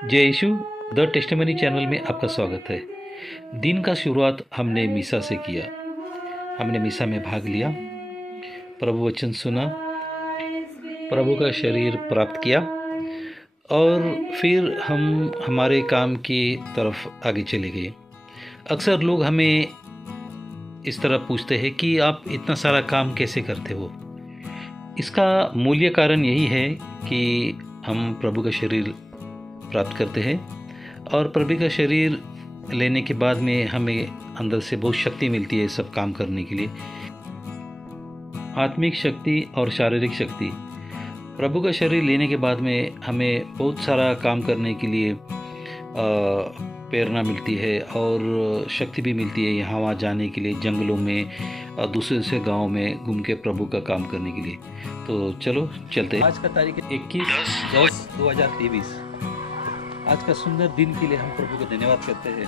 जय यीशु the testimony channel में आपका स्वागत है। दिन का शुरुआत हमने मिसा से किया। हमने मिसा में भाग लिया, प्रभु वचन सुना, प्रभु का शरीर प्राप्त किया और फिर हम हमारे काम की तरफ आगे चले गए। अक्सर लोग हमें इस तरह पूछते हैं कि आप इतना सारा काम कैसे करते हो। इसका मूल्य कारण यही है कि हम प्रभु का शरीर प्राप्त करते हैं और प्रभु का शरीर लेने के बाद में हमें अंदर से बहुत शक्ति मिलती है सब काम करने के लिए। आत्मिक शक्ति और शारीरिक शक्ति। प्रभु का शरीर लेने के बाद में हमें बहुत सारा काम करने के लिए प्रेरणा मिलती है और शक्ति भी मिलती है यहाँ वहाँ जाने के लिए, जंगलों में और दूसरे गांव में घूम के प्रभु का काम करने के लिए। तो चलो चलते हैं। आज का तारीख 21/10/2023। आज का सुंदर दिन के लिए हम प्रभु को धन्यवाद करते हैं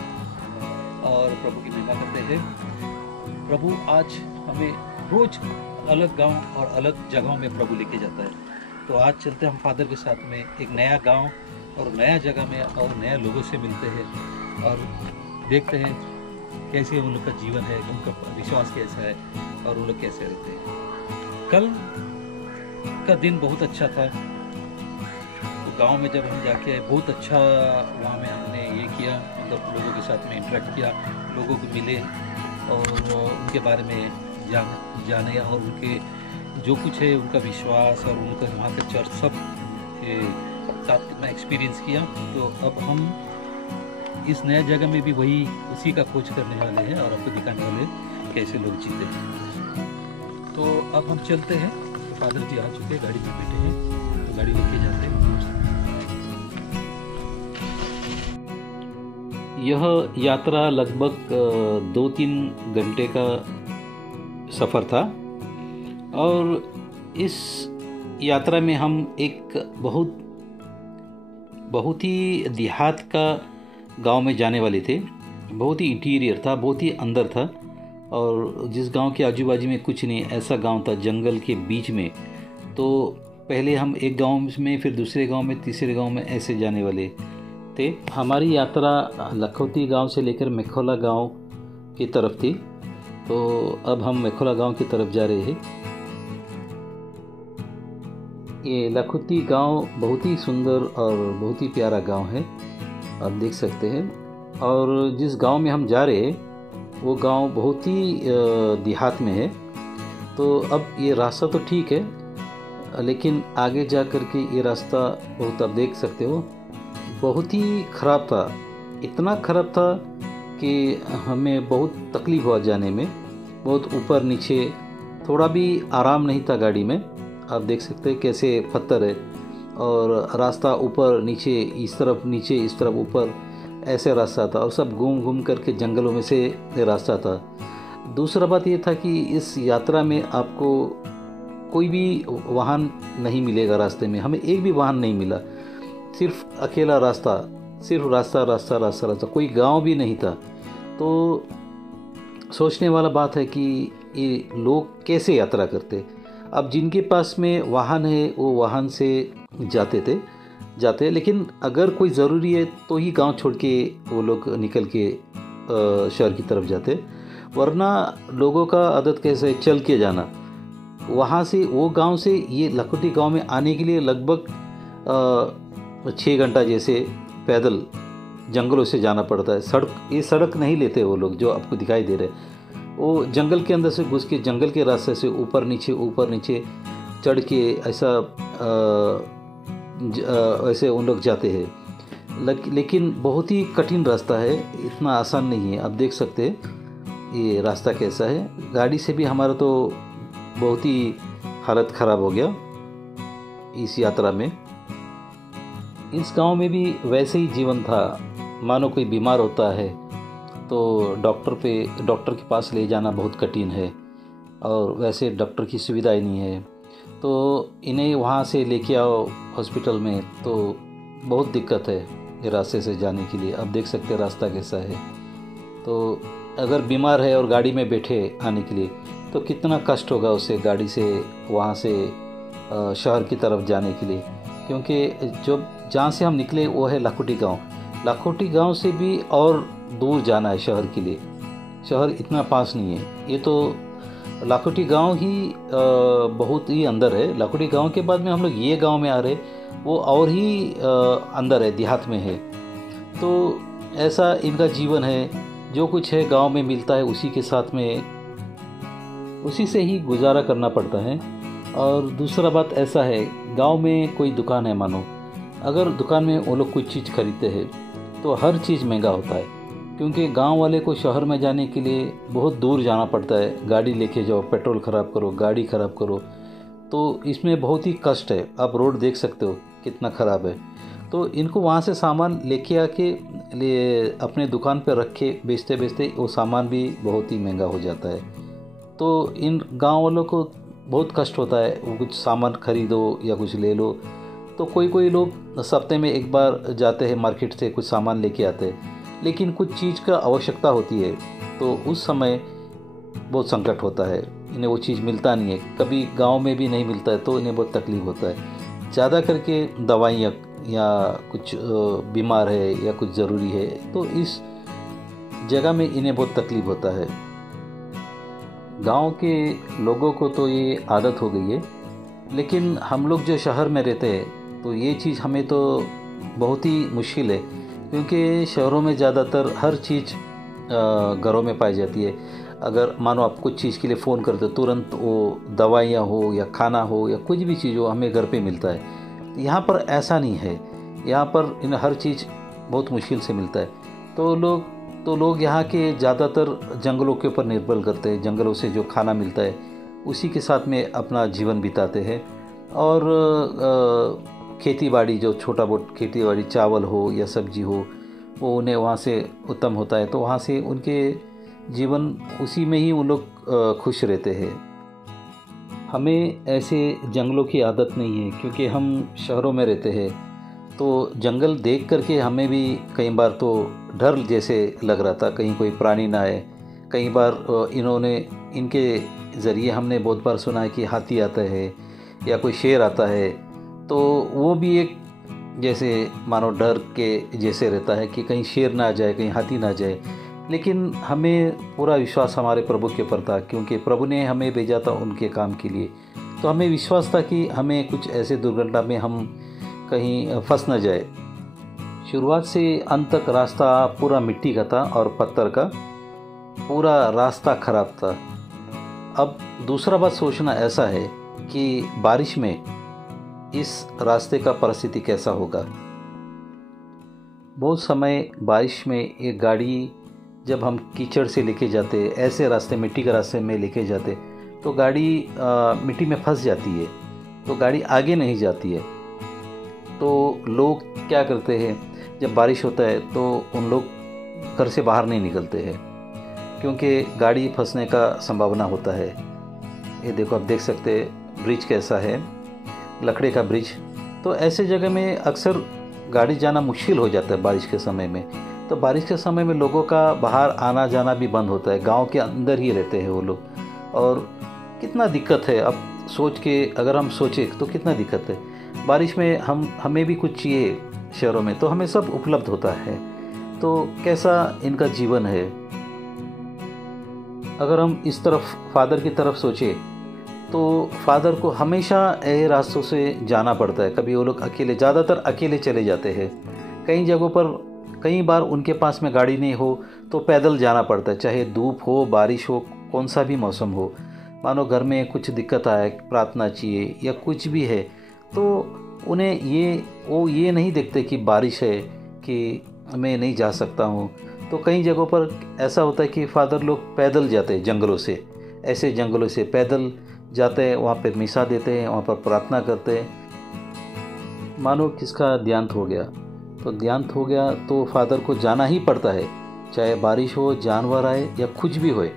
और प्रभु की महिमा करते हैं। प्रभु आज हमें रोज अलग गांव और अलग जगहों में प्रभु लेके जाता है। तो आज चलते हम फादर के साथ में एक नया गांव और नया जगह में और नया लोगों से मिलते हैं और देखते हैं कैसे उन लोग का जीवन है, उनका विश्वास कैसा है और वो लोग कैसे रहते हैं। कल का दिन बहुत अच्छा था। गांव में जब हम जाके बहुत अच्छा वहाँ में हमने ये किया, मतलब लोगों के साथ में इंटरेक्ट किया, लोगों को मिले और उनके बारे में जाने और उनके जो कुछ है उनका विश्वास और उनका वहाँ का चर्च सब साथ कितना एक्सपीरियंस किया। तो अब हम इस नया जगह में भी वही उसी का खोज करने वाले हैं और आपको दिखाने वाले कैसे लोग जीते हैं। तो अब हम चलते हैं। तो फादर जी आ चुके हैं, गाड़ी में बैठे हैं, तो गाड़ी लेके जाते हैं। यह यात्रा लगभग 2-3 घंटे का सफ़र था और इस यात्रा में हम एक बहुत ही देहात का गांव में जाने वाले थे। बहुत ही इंटीरियर था, बहुत ही अंदर था और जिस गांव के आजू बाजू में कुछ नहीं, ऐसा गांव था जंगल के बीच में। तो पहले हम एक गांव में, फिर दूसरे गांव में, तीसरे गांव में ऐसे जाने वाले थे। हमारी यात्रा लखौती गांव से लेकर मेखोला गांव की तरफ थी। तो अब हम मेखोला गांव की तरफ जा रहे हैं। ये लखौती गांव बहुत ही सुंदर और बहुत ही प्यारा गांव है, आप देख सकते हैं। और जिस गांव में हम जा रहे हैं वो गांव बहुत ही देहात में है। तो अब ये रास्ता तो ठीक है, लेकिन आगे जा कर के ये रास्ता बहुत, आप देख सकते हो, बहुत ही ख़राब था। इतना ख़राब था कि हमें बहुत तकलीफ़ हुआ जाने में। बहुत ऊपर नीचे, थोड़ा भी आराम नहीं था गाड़ी में। आप देख सकते हैं कैसे पत्थर है और रास्ता ऊपर नीचे, इस तरफ नीचे, इस तरफ ऊपर, ऐसे रास्ता था और सब घूम घूम करके जंगलों में से रास्ता था। दूसरा बात ये था कि इस यात्रा में आपको कोई भी वाहन नहीं मिलेगा रास्ते में। हमें एक भी वाहन नहीं मिला, सिर्फ अकेला रास्ता, सिर्फ रास्ता रास्ता रास्ता रास्ता, कोई गांव भी नहीं था। तो सोचने वाला बात है कि ये लोग कैसे यात्रा करते। अब जिनके पास में वाहन है वो वाहन से जाते, लेकिन अगर कोई ज़रूरी है तो ही गांव छोड़ के वो लोग निकल के शहर की तरफ जाते, वरना लोगों का आदत कैसे है, चल के जाना। वहाँ से, वो गांव से ये लखौटी गांव में आने के लिए लगभग 6 घंटा जैसे पैदल जंगलों से जाना पड़ता है। ये सड़क नहीं लेते वो लोग जो आपको दिखाई दे रहे हैं। वो जंगल के अंदर से घुस के, जंगल के रास्ते से ऊपर नीचे चढ़ के ऐसे उन लोग जाते हैं। लेकिन बहुत ही कठिन रास्ता है, इतना आसान नहीं है। आप देख सकते हैं ये रास्ता कैसा है। गाड़ी से भी हमारा तो बहुत ही हालत ख़राब हो गया इस यात्रा में। इस गांव में भी वैसे ही जीवन था, मानो कोई बीमार होता है तो डॉक्टर के पास ले जाना बहुत कठिन है और वैसे डॉक्टर की सुविधा ही नहीं है। तो इन्हें वहाँ से लेके आओ हॉस्पिटल में, तो बहुत दिक्कत है ये रास्ते से जाने के लिए। आप देख सकते हैं रास्ता कैसा है। तो अगर बीमार है और गाड़ी में बैठे आने के लिए तो कितना कष्ट होगा उसे गाड़ी से वहाँ से शहर की तरफ जाने के लिए। क्योंकि जो जहाँ से हम निकले वो है लाखोटी गांव। लाखोटी गांव से भी और दूर जाना है शहर के लिए। शहर इतना पास नहीं है। ये तो लाखोटी गांव ही बहुत ही अंदर है। लाखोटी गांव के बाद में हम लोग ये गांव में आ रहे, वो और ही अंदर है, देहात में है। तो ऐसा इनका जीवन है। जो कुछ है गांव में मिलता है, उसी के साथ में उसी से ही गुजारा करना पड़ता है। और दूसरा बात ऐसा है, गांव में कोई दुकान है मानो, अगर दुकान में वो लोग कुछ चीज़ खरीदते हैं तो हर चीज़ महंगा होता है। क्योंकि गांव वाले को शहर में जाने के लिए बहुत दूर जाना पड़ता है। गाड़ी लेके जाओ, पेट्रोल ख़राब करो, गाड़ी ख़राब करो, तो इसमें बहुत ही कष्ट है। आप रोड देख सकते हो कितना ख़राब है। तो इनको वहाँ से सामान लेके आके अपने दुकान पर रख के बेचते बेचते वो सामान भी बहुत ही महंगा हो जाता है। तो इन गांव वालों को बहुत कष्ट होता है। वो कुछ सामान खरीदो या कुछ ले लो, तो कोई कोई लोग हफ्ते में एक बार जाते हैं मार्केट से, कुछ सामान लेके आते हैं। लेकिन कुछ चीज़ का आवश्यकता होती है तो उस समय बहुत संकट होता है, इन्हें वो चीज़ मिलता नहीं है। कभी गांव में भी नहीं मिलता है तो इन्हें बहुत तकलीफ़ होता है। ज़्यादा करके दवाइयाँ या कुछ बीमार है या कुछ ज़रूरी है तो इस जगह में इन्हें बहुत तकलीफ़ होता है। गांव के लोगों को तो ये आदत हो गई है, लेकिन हम लोग जो शहर में रहते हैं तो ये चीज़ हमें तो बहुत ही मुश्किल है। क्योंकि शहरों में ज़्यादातर हर चीज़ घरों में पाई जाती है। अगर मानो आप कुछ चीज़ के लिए फ़ोन करते हो, तुरंत वो दवाइयाँ हो या खाना हो या कुछ भी चीज़ हो हमें घर पे मिलता है। यहाँ पर ऐसा नहीं है। यहाँ पर इन हर चीज़ बहुत मुश्किल से मिलता है। तो लोग यहाँ के ज़्यादातर जंगलों के ऊपर निर्भर करते हैं। जंगलों से जो खाना मिलता है उसी के साथ में अपना जीवन बिताते हैं। और खेती बाड़ी, जो छोटा बहुत खेती बाड़ी, चावल हो या सब्जी हो, वो उन्हें वहाँ से उत्तम होता है। तो वहाँ से उनके जीवन उसी में ही वो लोग खुश रहते हैं। हमें ऐसे जंगलों की आदत नहीं है क्योंकि हम शहरों में रहते हैं। तो जंगल देख करके हमें भी कई बार तो डर जैसे लग रहा था, कहीं कोई प्राणी ना आए। कई बार इनके ज़रिए हमने बहुत बार सुना है कि हाथी आता है या कोई शेर आता है, तो वो भी एक जैसे मानो डर के जैसे रहता है कि कहीं शेर ना आ जाए, कहीं हाथी ना आ जाए। लेकिन हमें पूरा विश्वास हमारे प्रभु के ऊपर था, क्योंकि प्रभु ने हमें भेजा था उनके काम के लिए। तो हमें विश्वास था कि हमें कुछ ऐसे दुर्घटना में हम कहीं फंस न जाए। शुरुआत से अंत तक रास्ता पूरा मिट्टी का था और पत्थर का, पूरा रास्ता खराब था। अब दूसरा बात सोचना ऐसा है कि बारिश में इस रास्ते का परिस्थिति कैसा होगा। बहुत समय बारिश में एक गाड़ी जब हम कीचड़ से लेके जाते, ऐसे रास्ते, मिट्टी के रास्ते में लेके जाते, तो गाड़ी मिट्टी में फंस जाती है, तो गाड़ी आगे नहीं जाती है। तो लोग क्या करते हैं, जब बारिश होता है तो उन लोग घर से बाहर नहीं निकलते हैं क्योंकि गाड़ी फंसने का संभावना होता है। ये देखो, आप देख सकते हैं ब्रिज कैसा है, लकड़े का ब्रिज। तो ऐसे जगह में अक्सर गाड़ी जाना मुश्किल हो जाता है बारिश के समय में। तो बारिश के समय में लोगों का बाहर आना जाना भी बंद होता है। गांव के अंदर ही रहते हैं वो लोग, और कितना दिक्कत है। अब सोच के अगर हम सोचें तो कितना दिक्कत है। बारिश में हमें भी कुछ चाहिए शहरों में तो हमें सब उपलब्ध होता है। तो कैसा इनका जीवन है। अगर हम इस तरफ फादर की तरफ सोचें तो फादर को हमेशा ऐसे रास्तों से जाना पड़ता है। कभी वो लोग अकेले, ज़्यादातर अकेले चले जाते हैं। कई जगहों पर कई बार उनके पास में गाड़ी नहीं हो तो पैदल जाना पड़ता है, चाहे धूप हो, बारिश हो, कौन सा भी मौसम हो। मानो घर में कुछ दिक्कत आए, प्रार्थना चाहिए या कुछ भी है, तो उन्हें ये नहीं देखते कि बारिश है कि मैं नहीं जा सकता हूँ। तो कई जगहों पर ऐसा होता है कि फादर लोग पैदल जाते हैं जंगलों से, ऐसे जंगलों से पैदल जाते हैं, वहाँ पे मिसा देते हैं, वहाँ पर प्रार्थना करते हैं। मानो किसका देहांत हो गया, तो देहांत हो गया तो फादर को जाना ही पड़ता है, चाहे बारिश हो, जानवर आए या कुछ भी होए।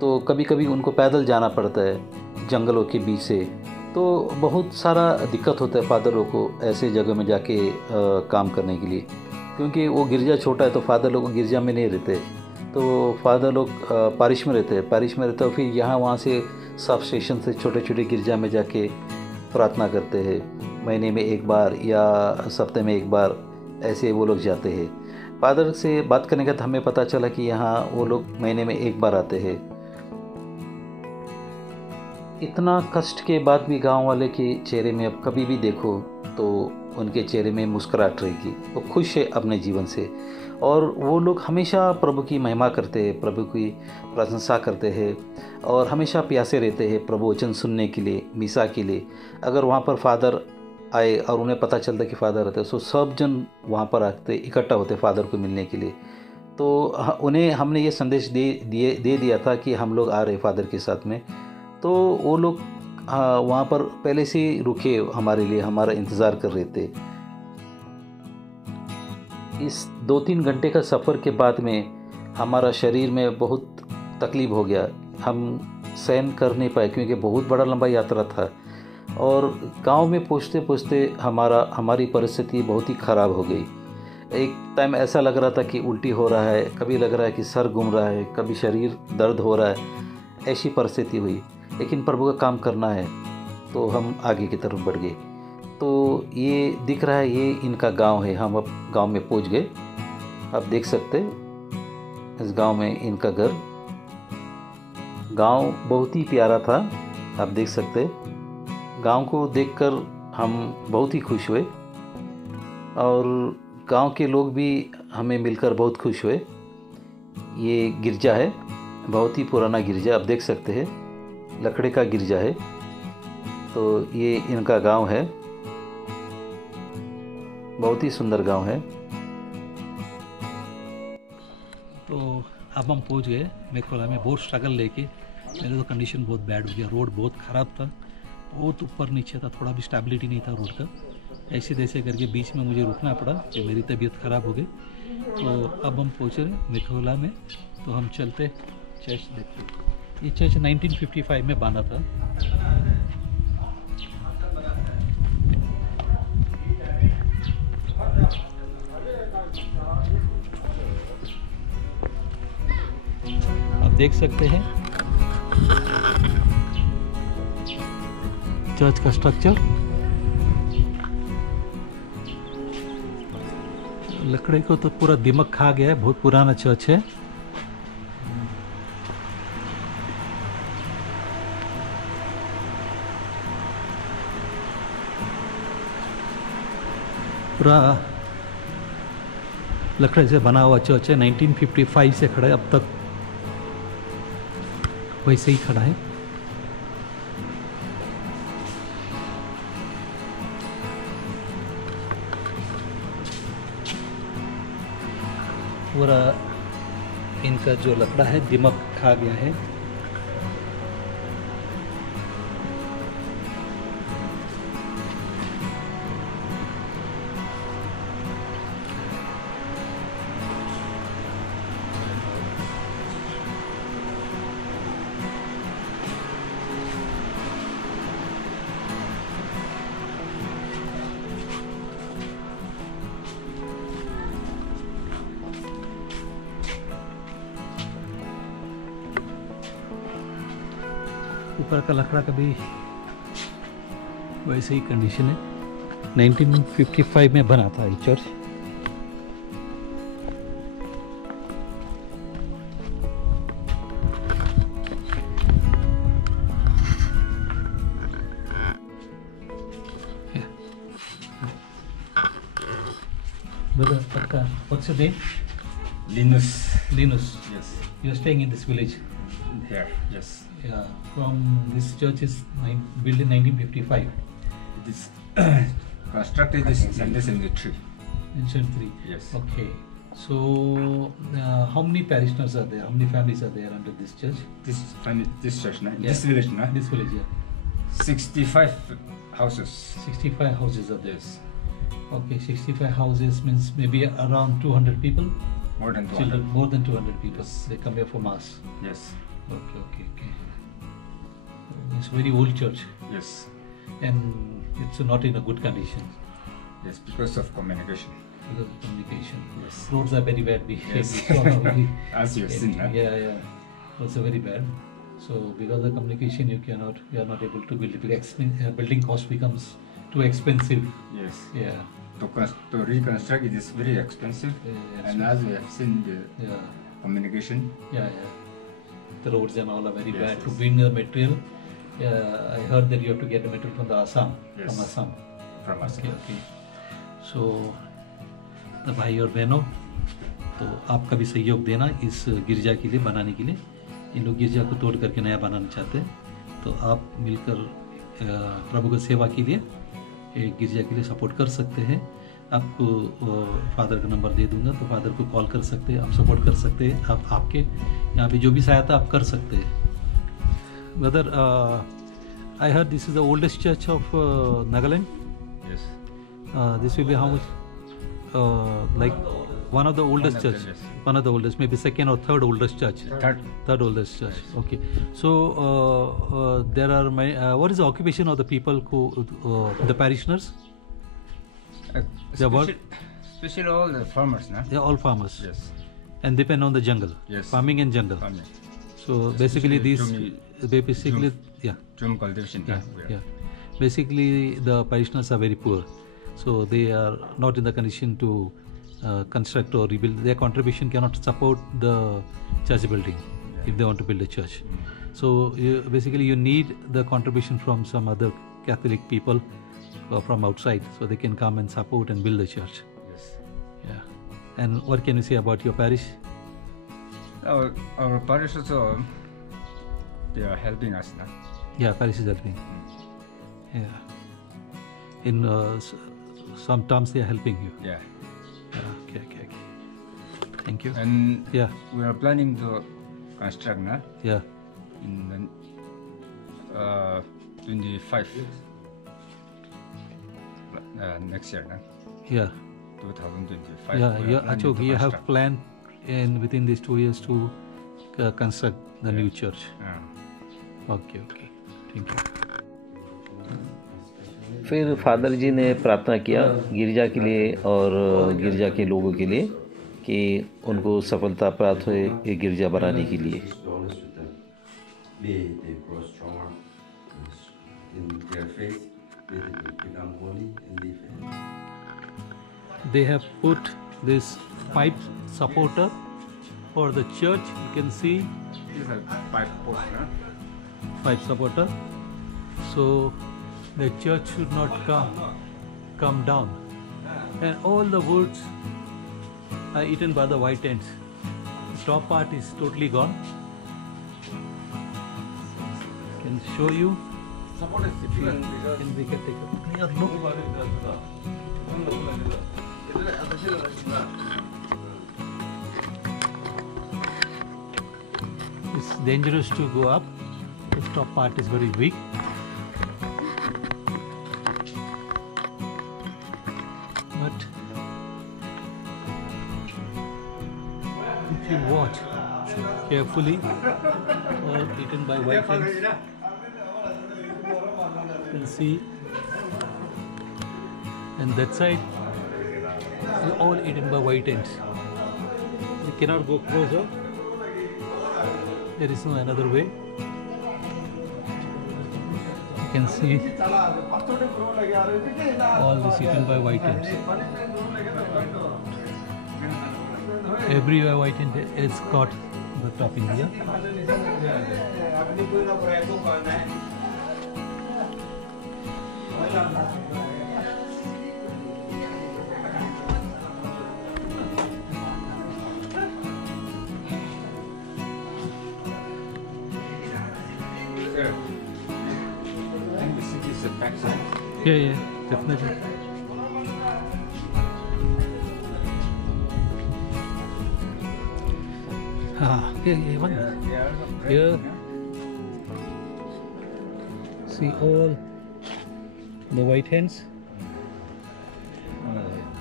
तो कभी कभी उनको पैदल जाना पड़ता है जंगलों के बीच से। तो बहुत सारा दिक्कत होता है फादरों को ऐसे जगह में जाके काम करने के लिए, क्योंकि वो गिरजा छोटा है तो फादर लोग गिरजा में नहीं रहते। तो फादर लोग पारिश में रहते हैं, फिर यहाँ वहाँ से सब स्टेशन से छोटे छोटे गिरजा में जाके प्रार्थना करते हैं। महीने में एक बार या हफ्ते में एक बार ऐसे वो लोग जाते हैं। फादर से बात करने का तो हमें पता चला कि यहाँ वो लोग महीने में एक बार आते हैं। इतना कष्ट के बाद भी गांव वाले के चेहरे में अब कभी भी देखो तो उनके चेहरे में मुस्कुराहट रहेगी। वो खुश है अपने जीवन से, और वो लोग हमेशा प्रभु की महिमा करते हैं, प्रभु की प्रशंसा करते हैं, और हमेशा प्यासे रहते हैं प्रभु वचन सुनने के लिए, मिसा के लिए। अगर वहाँ पर फादर आए और उन्हें पता चलता कि फ़ादर रहते, सो सब जन वहाँ पर आते, इकट्ठा होते फ़ादर को मिलने के लिए। तो उन्हें हमने ये संदेश दे दिया था कि हम लोग आ रहे फ़ादर के साथ में। तो वो लोग वहाँ पर पहले से ही रुके हमारे लिए, हमारा इंतज़ार कर रहे थे। इस 2-3 घंटे का सफ़र के बाद में हमारा शरीर में बहुत तकलीफ़ हो गया, हम सहन कर नहीं पाए क्योंकि बहुत बड़ा लंबा यात्रा था। और गांव में पहुँचते पहुँचते हमारी परिस्थिति बहुत ही ख़राब हो गई। एक टाइम ऐसा लग रहा था कि उल्टी हो रहा है, कभी लग रहा है कि सर घूम रहा है, कभी शरीर दर्द हो रहा है, ऐसी परिस्थिति हुई। लेकिन प्रभु का काम करना है तो हम आगे की तरफ बढ़ गए। तो ये दिख रहा है, ये इनका गांव है। हम अब गांव में पहुंच गए। आप देख सकते इस गांव में इनका घर। गांव बहुत ही प्यारा था, आप देख सकते। गांव को देखकर हम बहुत ही खुश हुए, और गांव के लोग भी हमें मिलकर बहुत खुश हुए। ये गिरजा है, बहुत ही पुराना गिरजा, आप देख सकते हैं, लकड़े का गिरजा है। तो ये इनका गांव है, बहुत ही सुंदर गांव है। तो अब हम पहुंच गए मेकोला में। बहुत स्ट्रगल लेके, मेरे तो कंडीशन बहुत बैड हो गया, रोड बहुत ख़राब था, बहुत ऊपर नीचे था, थोड़ा भी स्टेबिलिटी नहीं था रोड का। ऐसे तैसे करके बीच में मुझे रुकना पड़ा कि मेरी तबीयत ख़राब हो गई। तो अब हम पहुँच रहे मेकोला में। तो हम चलते चर्च देखते। ये चर्च 1955 में बना था। आप देख सकते हैं चर्च का स्ट्रक्चर। लकड़ी को तो पूरा दिमक खा गया है, बहुत पुराना चर्च है। पूरा लकड़ी से बना हुआ चर्च है, 1955 से खड़ा है, अब तक वैसे ही खड़ा है। पूरा इनका जो लकड़ा है दिमक खा गया है। ऊपर का लकड़ा का भी वैसे ही कंडीशन है। 1955 में बना था ये church. Brother, Pakka, what's your name? Linus. Linus. Yes. You're staying in this village. Here. Yes. Yeah. From this church is built in 1955. It is constructed in 1973. In 73. Yes. Okay. So, how many parishioners are there? How many families are there under this church? This church, no? Yeah. This village, no? This village, yeah. 65 houses. 65 houses are there. Yes. Okay, 65 houses means maybe around 200 people. More than 200. Children, more than 200 people. Yes. They come here for mass. Yes. Okay. It's a very old church, Yes. and it's not in a good condition Yes. Because of communication. because of communication. Yes. Roads are very bad. Yes. As you have seen, no? Yeah. Roads are very bad. So because of communication, you are not able to build. Building cost becomes too expensive. Yes. Yeah. To reconstruct it is very expensive. And as we have seen the Yeah. communication. Yeah. The roads and all are very Yes, bad. To yes. bring the material, I heard that you have to get the material from the Assam. Yes. From Assam. From us. Okay. So, the भाई और बहनों, तो आपका भी सहयोग देना इस गिरजा के लिए, बनाने के लिए। इन लोग गिरजा को तोड़ करके नया बनाना चाहते हैं, तो आप मिलकर प्रभु की सेवा के लिए एक गिरजा के लिए सपोर्ट कर सकते हैं। आपको फादर का नंबर दे दूंगा, तो फादर को कॉल कर सकते हैं, आप सपोर्ट कर सकते हैं। आप आपके यहाँ पे जो भी सहायता आप कर सकते हैं। Brother, I heard this is the oldest church of Nagaland. Yes. This will be how much? Like one of the oldest One of the church. oldest. One of the oldest, maybe second or third oldest church. Third. Oldest church. Okay. So there are many. What is the occupation of the people who, the parishioners? They are what? Especially all the farmers, no? They are all farmers Yes. and depend on the jungle. Yes. Farming and jungle. Farming. So basically these, Jumi- basically, yeah. Drum cultivation. Yeah. Basically, the parishioners are very poor, so they are not in the condition to construct or rebuild. Their contribution cannot support the church building if they want to build a church. So basically, you need the contribution from some other Catholic people from outside, so they can come and support and build the church. Yes. Yeah. And what can you say about your parish? Our parish also, they are helping us now. Yeah, parish is helping. Yeah. In some terms, they are helping you. Yeah. Okay. Thank you. And Yeah. we are planning to construct now Yeah. in the 25 next year, no? Yeah. 2025. Yeah. we are Yeah. planning Achok, to you have construct. planned within these 2 years to construct the new church. Okay. Thank you. फिर father जी ने प्रार्थना किया गिरजा के लिए और गिरजा के लोगों के लिए कि उनको सफलता प्राप्त हो ये गिरजा बनाने के लिए। May they grow stronger in their faith, may they become holy and live. They have put this pipe supporter for the church. You can see These are 5 posts, no? pipe supporter, so the church should not come down, and all the woods are eaten by the white ants. The top part is totally gone. Can show you. Can we can take a clear look? It's dangerous to go up. The top part is very weak. But if you watch carefully, all eaten by white ants. You can see, and that side is all eaten by white ants. You cannot go closer. There is no another way. You can see all this eaten by white ants. Everywhere white ant is caught the top in here. Sir, I think the city is the backside. Yeah, definitely. One. Here, see all the white hens.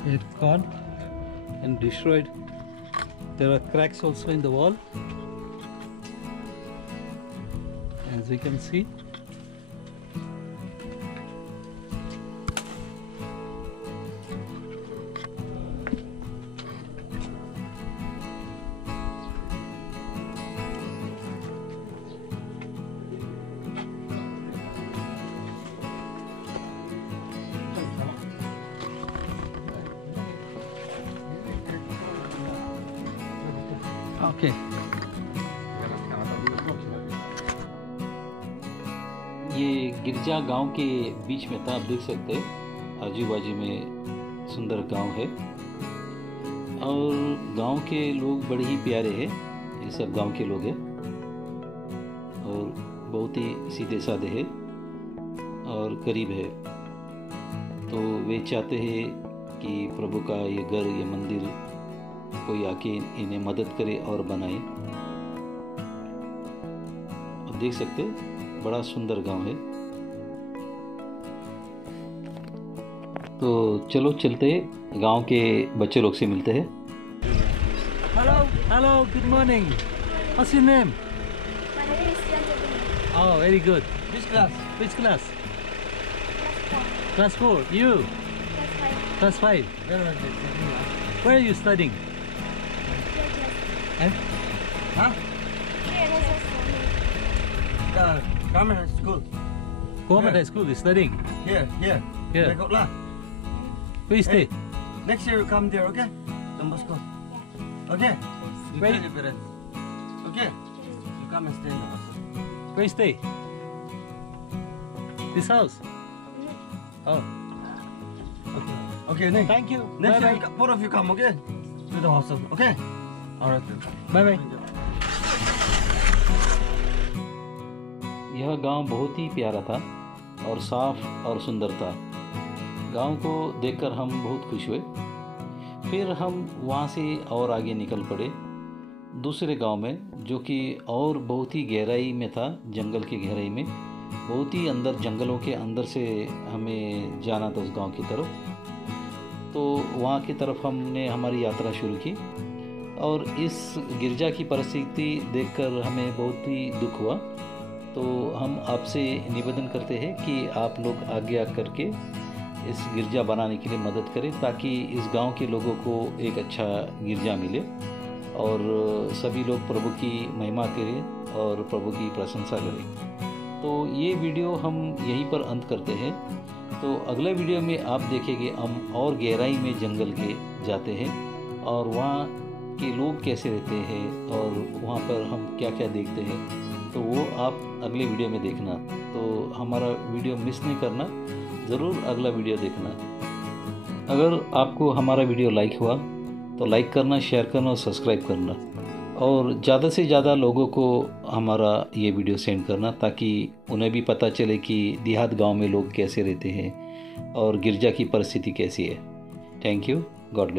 It's gone and destroyed. There are cracks also in the wall, as you can see. Okay. ये गिरजा गांव के बीच में था, आप देख सकते हैं आजू बाजू में सुंदर गांव है और गांव के लोग बड़े ही प्यारे हैं। ये सब गांव के लोग हैं और बहुत ही सीधे साधे हैं और गरीब है। तो वे चाहते हैं कि प्रभु का ये घर, ये मंदिर कोई आके इन्हें मदद करे और बनाए। आप देख सकते हैं बड़ा सुंदर गांव है। तो चलो चलते हैं, गांव के बच्चे लोग से मिलते हैं। Hello, good morning. What's your name? My name is Tianjin. Oh, very good. Which class? Which class? Class 4. You? Class 5. Where are they? Where are you studying? Eh? Huh? Government school. Government Yeah. High School is studying. Here. Yeah. Rekod lah. Where you stay? Next year you come there, okay? Don Bosco. Okay? You Where- tell your parents. Okay? You come and stay in the house. Where you stay? This house? Oh, Okay, next. thank you. Next Bye year, bye. both of you come, okay? To the hostel, okay? Alright then. Bye bye. यह गांव बहुत ही प्यारा था और साफ और सुंदर था। गांव को देखकर हम बहुत खुश हुए। फिर हम वहाँ से और आगे निकल पड़े दूसरे गांव में, जो कि और बहुत ही गहराई में था, जंगल की गहराई में, बहुत ही अंदर, जंगलों के अंदर से हमें जाना था उस गांव की तरफ। तो वहाँ की तरफ हमने हमारी यात्रा शुरू की और इस गिरजा की परिस्थिति देखकर हमें बहुत ही दुख हुआ। तो हम आपसे निवेदन करते हैं कि आप लोग आगे करके इस गिरजा बनाने के लिए मदद करें, ताकि इस गांव के लोगों को एक अच्छा गिरजा मिले और सभी लोग प्रभु की महिमा करें और प्रभु की प्रशंसा करें। तो ये वीडियो हम यहीं पर अंत करते हैं। तो अगले वीडियो में आप देखेंगे हम और गहराई में जंगल के जाते हैं और वहाँ के लोग कैसे रहते हैं और वहाँ पर हम क्या क्या देखते हैं। तो वो आप अगले वीडियो में देखना। तो हमारा वीडियो मिस नहीं करना, ज़रूर अगला वीडियो देखना। अगर आपको हमारा वीडियो लाइक हुआ तो लाइक करना, शेयर करना और सब्सक्राइब करना और ज़्यादा से ज़्यादा लोगों को हमारा ये वीडियो सेंड करना, ताकि उन्हें भी पता चले कि देहात गांव में लोग कैसे रहते हैं और गिरजा की परिस्थिति कैसी है। Thank you, God bless.